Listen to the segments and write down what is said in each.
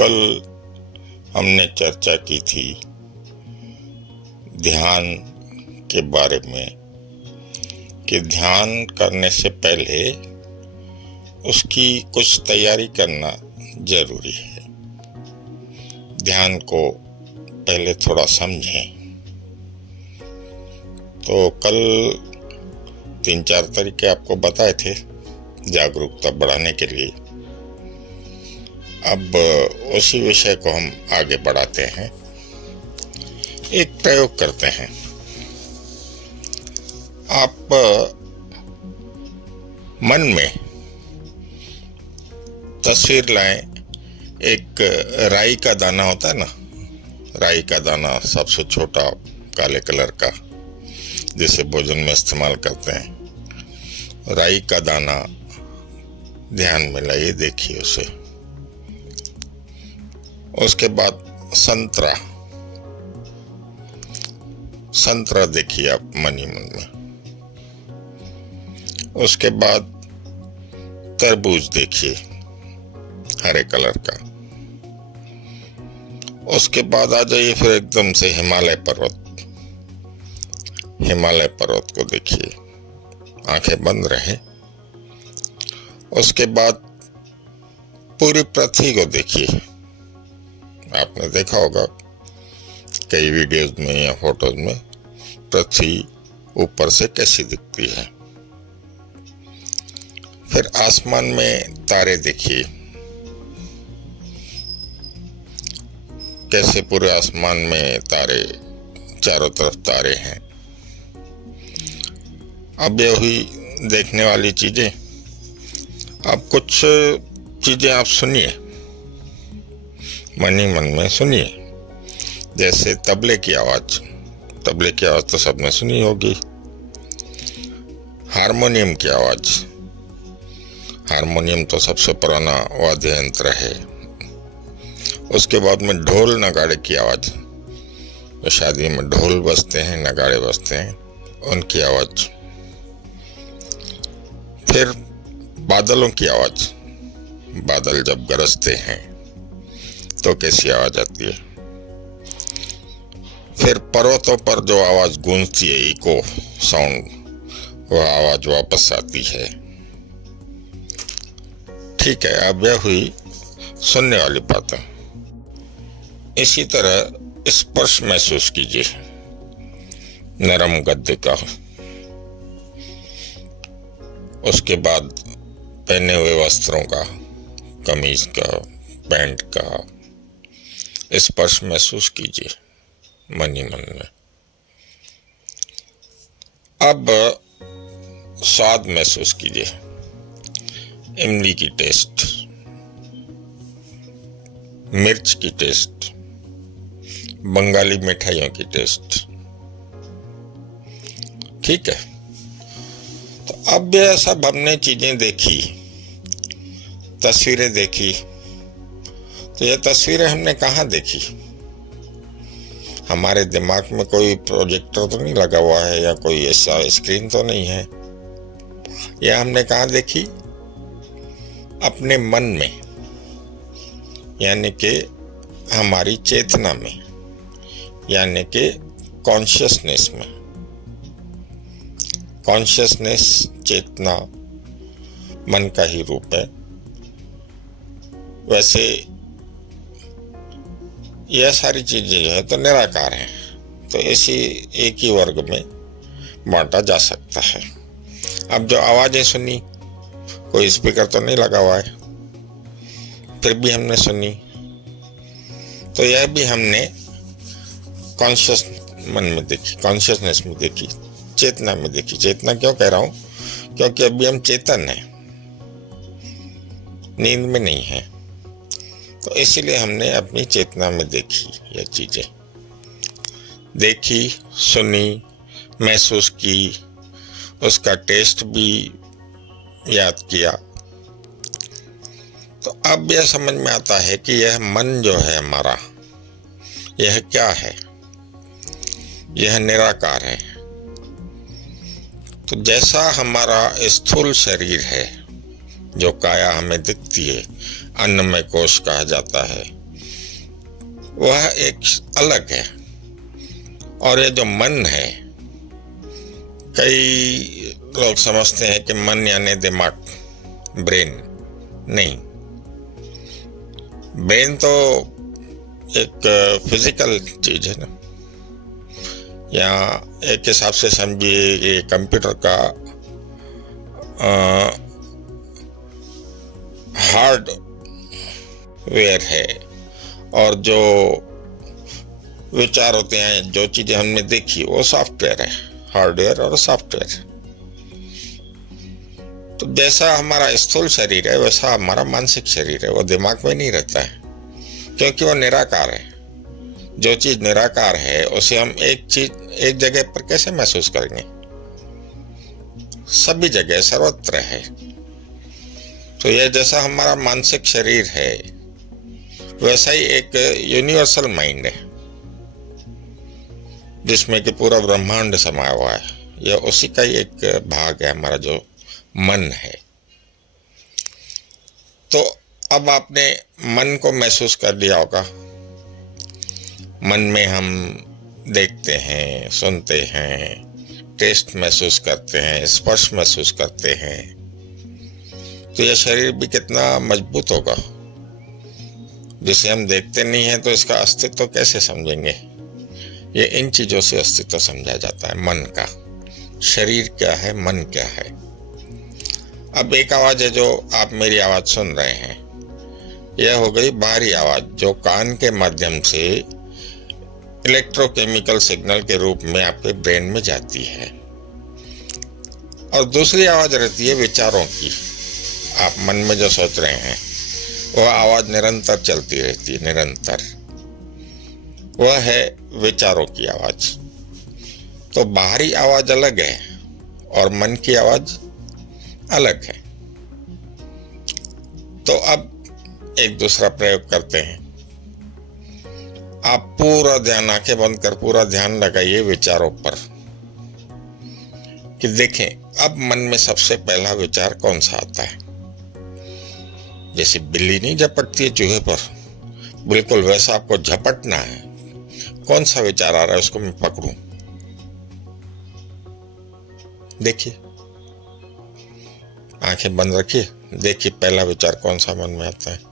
कल हमने चर्चा की थी ध्यान के बारे में कि ध्यान करने से पहले उसकी कुछ तैयारी करना जरूरी है। ध्यान को पहले थोड़ा समझें। तो कल 3-4 तरीके आपको बताए थे जागरूकता बढ़ाने के लिए। अब उसी विषय को हम आगे बढ़ाते हैं। एक प्रयोग करते हैं। आप मन में तस्वीर लाएं। एक राई का दाना होता है ना, राई का दाना सबसे छोटा काले कलर का, जिसे भोजन में इस्तेमाल करते हैं। राई का दाना ध्यान में लाइए, देखिए उसे। उसके बाद संतरा देखिए आप मन ही मन में। उसके बाद तरबूज देखिए हरे कलर का। उसके बाद आ जाइए फिर एकदम से हिमालय पर्वत को देखिए, आंखें बंद रहे। उसके बाद पूरी पृथ्वी को देखिए। आपने देखा होगा कई वीडियोस में या फोटोज में पृथ्वी ऊपर से कैसी दिखती है। फिर आसमान में तारे देखिए, कैसे पूरे आसमान में तारे, चारों तरफ तारे हैं। अब ये हुई देखने वाली चीजें। अब कुछ चीजें आप सुनिए, मन ही मन में सुनिए। जैसे तबले की आवाज तो सबने सुनी होगी। हारमोनियम की आवाज, हारमोनियम तो सबसे पुराना वाद्य यंत्र है। उसके बाद में ढोल नगाड़े की आवाज, तो शादी में ढोल बजते हैं, नगाड़े बजते हैं, उनकी आवाज। फिर बादलों की आवाज, बादल जब गरजते हैं तो कैसी आवाज आती है। फिर पर्वतों पर जो आवाज गूंजती है, इको साउंड, वह आवाज वापस आती है। ठीक है, अब यह हुई सुनने वाली बातें। इसी तरह स्पर्श महसूस कीजिए नरम गद्दे का। उसके बाद पहने हुए वस्त्रों का, कमीज का, पैंट का स्पर्श महसूस कीजिए मन ही मन में। अब स्वाद महसूस कीजिए। इमली की टेस्ट, मिर्च की टेस्ट, बंगाली मिठाइयों की टेस्ट। ठीक है, तो अब यह सब हमने चीजें देखी, तस्वीरें देखी। तो ये तस्वीरें हमने कहाँ देखी? हमारे दिमाग में कोई प्रोजेक्टर तो नहीं लगा हुआ है या कोई ऐसा स्क्रीन तो नहीं है। यह हमने कहाँ देखी? अपने मन में, यानी कि हमारी चेतना में, यानी कि कॉन्शियसनेस में। कॉन्शियसनेस, चेतना मन का ही रूप है। वैसे यह सारी चीजें जो है तो निराकार हैं, तो इसी एक ही वर्ग में बांटा जा सकता है। अब जो आवाजें सुनी, कोई स्पीकर तो नहीं लगा हुआ है, फिर भी हमने सुनी, तो यह भी हमने कॉन्शियस मन में देखी, कॉन्शियसनेस में देखी, चेतना में देखी। चेतना क्यों कह रहा हूं? क्योंकि अभी हम चेतन हैं, नींद में नहीं है। तो इसीलिए हमने अपनी चेतना में देखी यह चीजें, देखी, सुनी, महसूस की, उसका टेस्ट भी याद किया। तो अब यह समझ में आता है कि यह मन जो है हमारा, यह क्या है? यह निराकार है। तो जैसा हमारा स्थूल शरीर है, जो काया हमें दिखती है, अन्नमय कोश कहा जाता है, वह एक अलग है। और ये जो मन है, कई लोग समझते हैं कि मन यानी दिमाग, ब्रेन। नहीं, ब्रेन तो एक फिजिकल चीज है ना, या एक हिसाब से समझिए ये कंप्यूटर का हार्डवेयर है, और जो विचार होते हैं, जो चीजें हमने देखी, वो सॉफ्टवेयर है। हार्डवेयर और सॉफ्टवेयर। तो जैसा हमारा स्थूल शरीर है वैसा हमारा मानसिक शरीर है। वो दिमाग में नहीं रहता है, क्योंकि वो निराकार है। जो चीज निराकार है उसे हम एक जगह पर कैसे महसूस करेंगे? सभी जगह, सर्वत्र है। तो यह जैसा हमारा मानसिक शरीर है, वैसा ही एक यूनिवर्सल माइंड है, जिसमें कि पूरा ब्रह्मांड समाया हुआ है। यह उसी का ही एक भाग है, हमारा जो मन है। तो अब आपने मन को महसूस कर लिया होगा। मन में हम देखते हैं, सुनते हैं, टेस्ट महसूस करते हैं, स्पर्श महसूस करते हैं। तो यह शरीर भी कितना मजबूत होगा। जिसे हम देखते नहीं हैं तो इसका अस्तित्व कैसे समझेंगे? ये इन चीजों से अस्तित्व समझा जाता है, मन का। शरीर क्या है, मन क्या है। अब एक आवाज है जो आप मेरी आवाज सुन रहे हैं, यह हो गई बाहरी आवाज, जो कान के माध्यम से इलेक्ट्रोकेमिकल सिग्नल के रूप में आपके ब्रेन में जाती है। और दूसरी आवाज रहती है विचारों की। आप मन में जो सोच रहे हैं वह आवाज निरंतर चलती रहती है, निरंतर। वह है विचारों की आवाज। तो बाहरी आवाज अलग है और मन की आवाज अलग है। तो अब एक दूसरा प्रयोग करते हैं। आप पूरा ध्यान, आंखें बंद कर पूरा ध्यान लगाइए विचारों पर, कि देखें अब मन में सबसे पहला विचार कौन सा आता है। जैसे बिल्ली नहीं झपटती है चूहे पर, बिल्कुल वैसा आपको झपटना है। कौन सा विचार आ रहा है उसको मैं पकड़ूं। देखिए, आंखें बंद रखिए, देखिए पहला विचार कौन सा मन में आता है।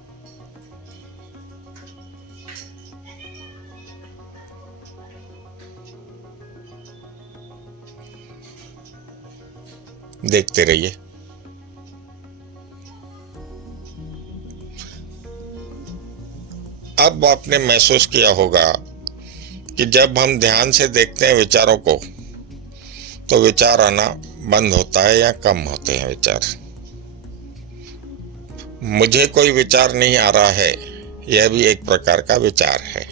देखते रहिए। अब आपने महसूस किया होगा कि जब हम ध्यान से देखते हैं विचारों को, तो विचार आना बंद होता है या कम होते हैं विचार। मुझे कोई विचार नहीं आ रहा है, यह भी एक प्रकार का विचार है।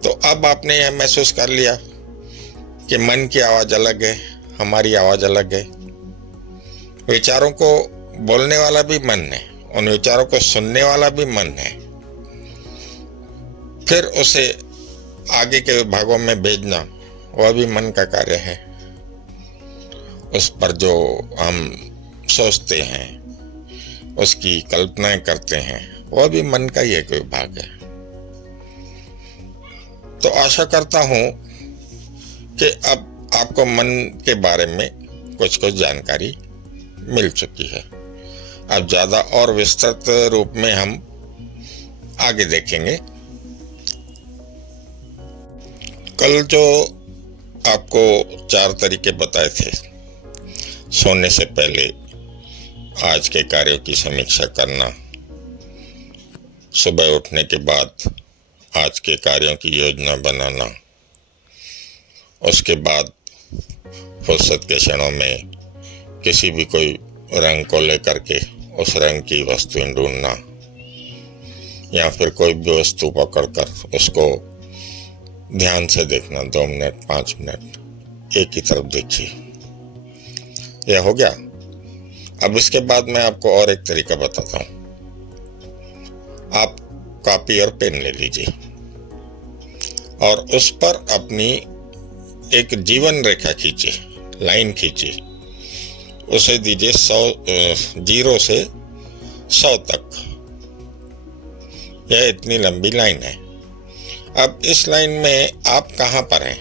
तो अब आपने यह महसूस कर लिया कि मन की आवाज अलग है, हमारी आवाज अलग है। विचारों को बोलने वाला भी मन है, उन विचारों को सुनने वाला भी मन है। फिर उसे आगे के विभागों में भेजना, वह भी मन का कार्य है। उस पर जो हम सोचते हैं, उसकी कल्पनाएं करते हैं, वह भी मन का ही एक विभाग है। तो आशा करता हूं कि अब आपको मन के बारे में कुछ जानकारी मिल चुकी है। अब ज्यादा और विस्तृत रूप में हम आगे देखेंगे। कल जो आपको 4 तरीके बताए थे सोने से पहले आज के कार्यों की समीक्षा करना, सुबह उठने के बाद आज के कार्यों की योजना बनाना, उसके बाद फुर्सत के क्षणों में किसी भी कोई रंग को लेकर के उस रंग की वस्तुएं ढूंढना, या फिर कोई भी वस्तु पकड़कर उसको ध्यान से देखना, 2 मिनट 5 मिनट एक ही तरफ देखिए। यह हो गया। अब इसके बाद मैं आपको और एक तरीका बताता हूं। आप कॉपी और पेन ले लीजिए और उस पर अपनी एक जीवन रेखा खींचिए, लाइन खींचिए। उसे दीजिए 0 से 100 तक। यह इतनी लंबी लाइन है। अब इस लाइन में आप कहाँ पर हैं?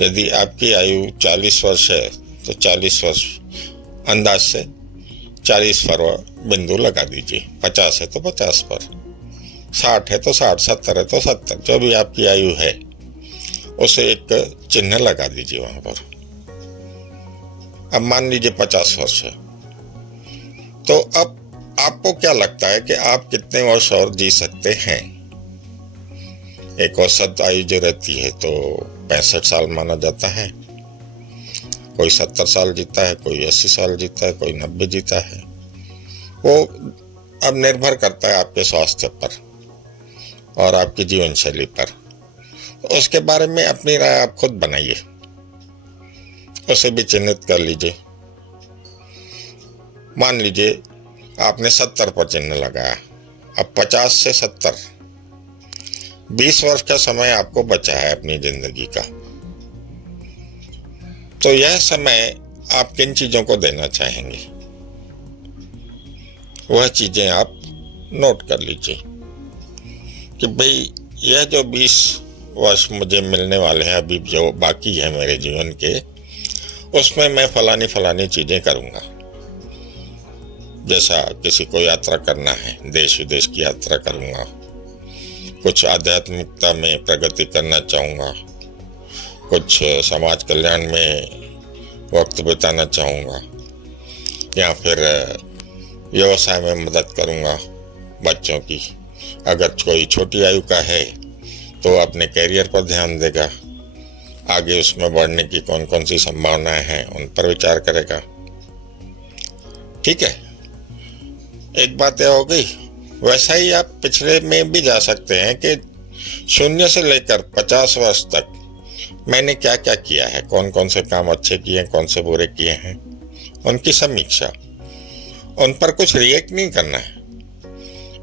यदि आपकी आयु 40 वर्ष है तो 40 वर्ष अंदाज से 40 पर बिंदु लगा दीजिए। 50 है तो 50 पर, 60 है तो 60, 70 है तो 70, जो भी आपकी आयु है उसे एक चिन्ह लगा दीजिए वहां पर। अब मान लीजिए 50 वर्ष है, तो अब आपको क्या लगता है कि आप कितने वर्ष और जी सकते हैं? एक औसत आयु जो रहती है तो 65 साल माना जाता है। कोई 70 साल जीता है, कोई 80 साल जीता है, कोई 90 जीता है। वो अब निर्भर करता है आपके स्वास्थ्य पर और आपकी जीवन शैली पर। तो उसके बारे में अपनी राय आप खुद बनाइए, उसे भी चिन्हित कर लीजिए। मान लीजिए आपने 70 पर चिन्ह लगाया। अब 50 से 70, 20 वर्ष का समय आपको बचा है अपनी जिंदगी का। तो यह समय आप किन चीजों को देना चाहेंगे, वह चीजें आप नोट कर लीजिए कि भाई यह जो 20 वर्ष मुझे मिलने वाले हैं, अभी जो बाकी है मेरे जीवन के, उसमें मैं फलानी चीजें करूंगा। जैसा किसी को यात्रा करना है, देश विदेश की यात्रा करूंगा, कुछ आध्यात्मिकता में प्रगति करना चाहूँगा, कुछ समाज कल्याण में वक्त बिताना चाहूँगा, या फिर व्यवसाय में मदद करूँगा बच्चों की। अगर कोई छोटी आयु का है तो अपने कैरियर पर ध्यान देगा, आगे उसमें बढ़ने की कौन कौन सी संभावनाएं हैं उन पर विचार करेगा। ठीक है, एक बात यह हो गई। वैसा ही आप पिछले में भी जा सकते हैं कि 0 से लेकर 50 वर्ष तक मैंने क्या क्या किया है, कौन कौन से काम अच्छे किए हैं, कौन से बुरे किए हैं, उनकी समीक्षा। उन पर कुछ रिएक्ट नहीं करना है।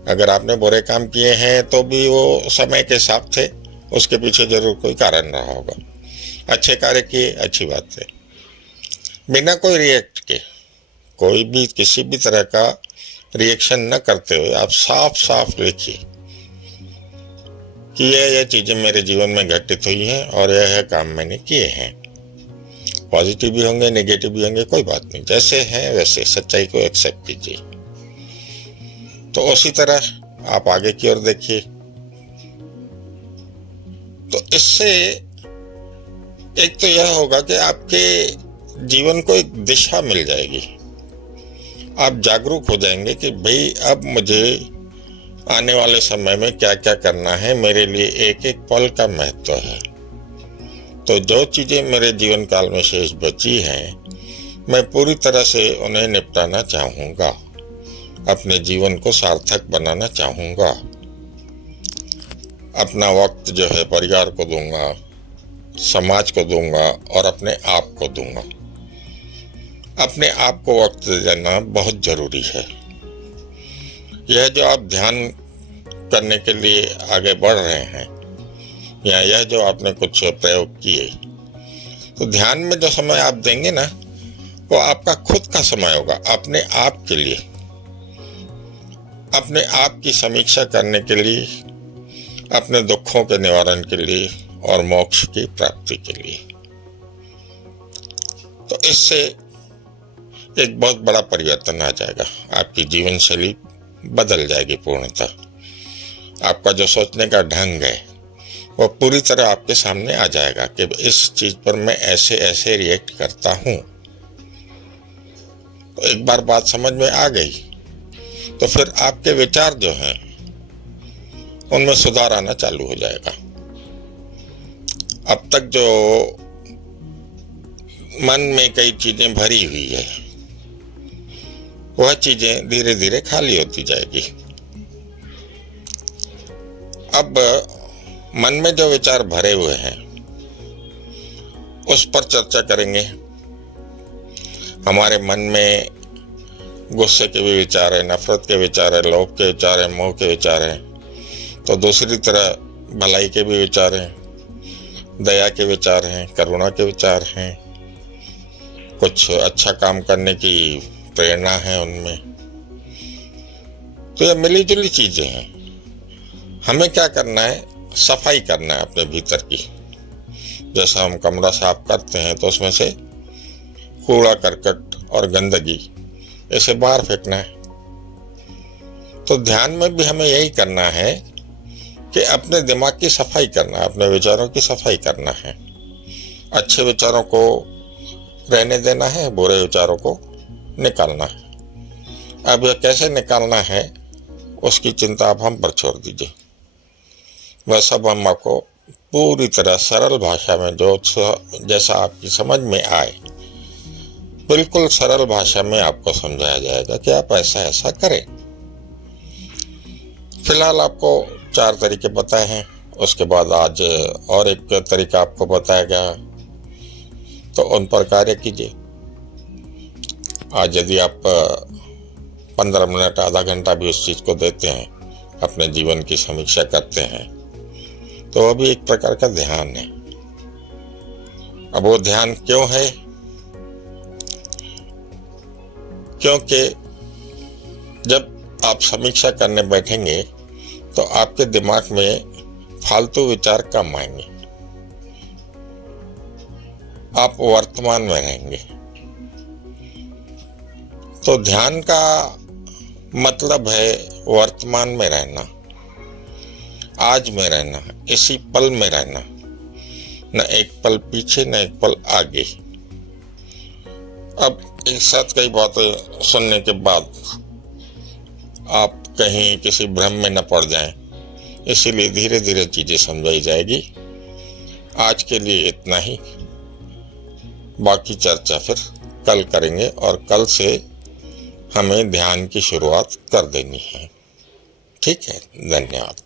अगर आपने बुरे काम किए हैं तो भी वो समय के हिसाब से उसके पीछे जरूर कोई कारण रहा होगा। अच्छे कार्य किए, अच्छी बात है। बिना कोई रिएक्ट के, कोई भी किसी भी तरह का रिएक्शन न करते हुए आप साफ साफ लिखिए कि यह चीजें मेरे जीवन में घटित हुई हैं और यह काम मैंने किए हैं। पॉजिटिव भी होंगे, नेगेटिव भी होंगे, कोई बात नहीं, जैसे हैं वैसे सच्चाई को एक्सेप्ट कीजिए। तो उसी तरह आप आगे की ओर देखिए। तो इससे एक तो यह होगा कि आपके जीवन को एक दिशा मिल जाएगी। आप जागरूक हो जाएंगे कि भाई अब मुझे आने वाले समय में क्या क्या करना है, मेरे लिए एक एक पल का महत्व है। तो जो चीजें मेरे जीवन काल में शेष बची हैं, मैं पूरी तरह से उन्हें निपटाना चाहूँगा, अपने जीवन को सार्थक बनाना चाहूँगा। अपना वक्त जो है परिवार को दूंगा, समाज को दूंगा और अपने आप को दूंगा। अपने आप को वक्त देना बहुत जरूरी है। यह जो आप ध्यान करने के लिए आगे बढ़ रहे हैं, या यह जो आपने कुछ प्रयोग किए, तो ध्यान में जो समय आप देंगे ना, वो आपका खुद का समय होगा, अपने आप के लिए, अपने आप की समीक्षा करने के लिए, अपने दुखों के निवारण के लिए और मोक्ष की प्राप्ति के लिए। तो इससे एक बहुत बड़ा परिवर्तन आ जाएगा। आपकी जीवन शैली बदल जाएगी पूर्णतः। आपका जो सोचने का ढंग है वो पूरी तरह आपके सामने आ जाएगा कि इस चीज पर मैं ऐसे ऐसे रिएक्ट करता हूं। तो एक बार बात समझ में आ गई तो फिर आपके विचार जो हैं उनमें सुधार आना चालू हो जाएगा। अब तक जो मन में कई चीजें भरी हुई है, वह चीजें धीरे धीरे खाली होती जाएगी। अब मन में जो विचार भरे हुए हैं उस पर चर्चा करेंगे। हमारे मन में गुस्से के भी विचार है, नफरत के विचार है, लोभ के विचार है, मोह के विचार है। तो दूसरी तरह भलाई के भी विचार हैं, दया के विचार हैं, करुणा के विचार हैं, कुछ अच्छा काम करने की प्रेरणा है उनमें। तो ये मिली जुली चीजें हैं। हमें क्या करना है, सफाई करना है अपने भीतर की। जैसा हम कमरा साफ करते हैं तो उसमें से कूड़ा करकट और गंदगी इसे बाहर फेंकना है। तो ध्यान में भी हमें यही करना है कि अपने दिमाग की सफाई करना है, अपने विचारों की सफाई करना है। अच्छे विचारों को रहने देना है, बुरे विचारों को निकालना है। अब यह कैसे निकालना है उसकी चिंता आप हम पर छोड़ दीजिए। वह सब हम आपको पूरी तरह सरल भाषा में, जो जैसा आपकी समझ में आए, बिल्कुल सरल भाषा में आपको समझाया जाएगा कि आप ऐसा ऐसा करें। फिलहाल आपको 4 तरीके बताए हैं, उसके बाद आज और एक तरीका आपको बताया गया, तो उन पर कार्य कीजिए। आज यदि आप 15 मिनट आधा घंटा भी उस चीज को देते हैं, अपने जीवन की समीक्षा करते हैं, तो वह भी एक प्रकार का ध्यान है। अब वो ध्यान क्यों है? क्योंकि जब आप समीक्षा करने बैठेंगे तो आपके दिमाग में फालतू विचार कम आएंगे, आप वर्तमान में रहेंगे। तो ध्यान का मतलब है वर्तमान में रहना, आज में रहना, इसी पल में रहना, न एक पल पीछे न एक पल आगे। अब एक साथ कई बातें सुनने के बाद आप कहीं किसी भ्रम में न पड़ जाएं, इसीलिए धीरे धीरे चीजें समझाई जाएगी। आज के लिए इतना ही, बाकी चर्चा फिर कल करेंगे, और कल से हमें ध्यान की शुरुआत कर देनी है। ठीक है, धन्यवाद।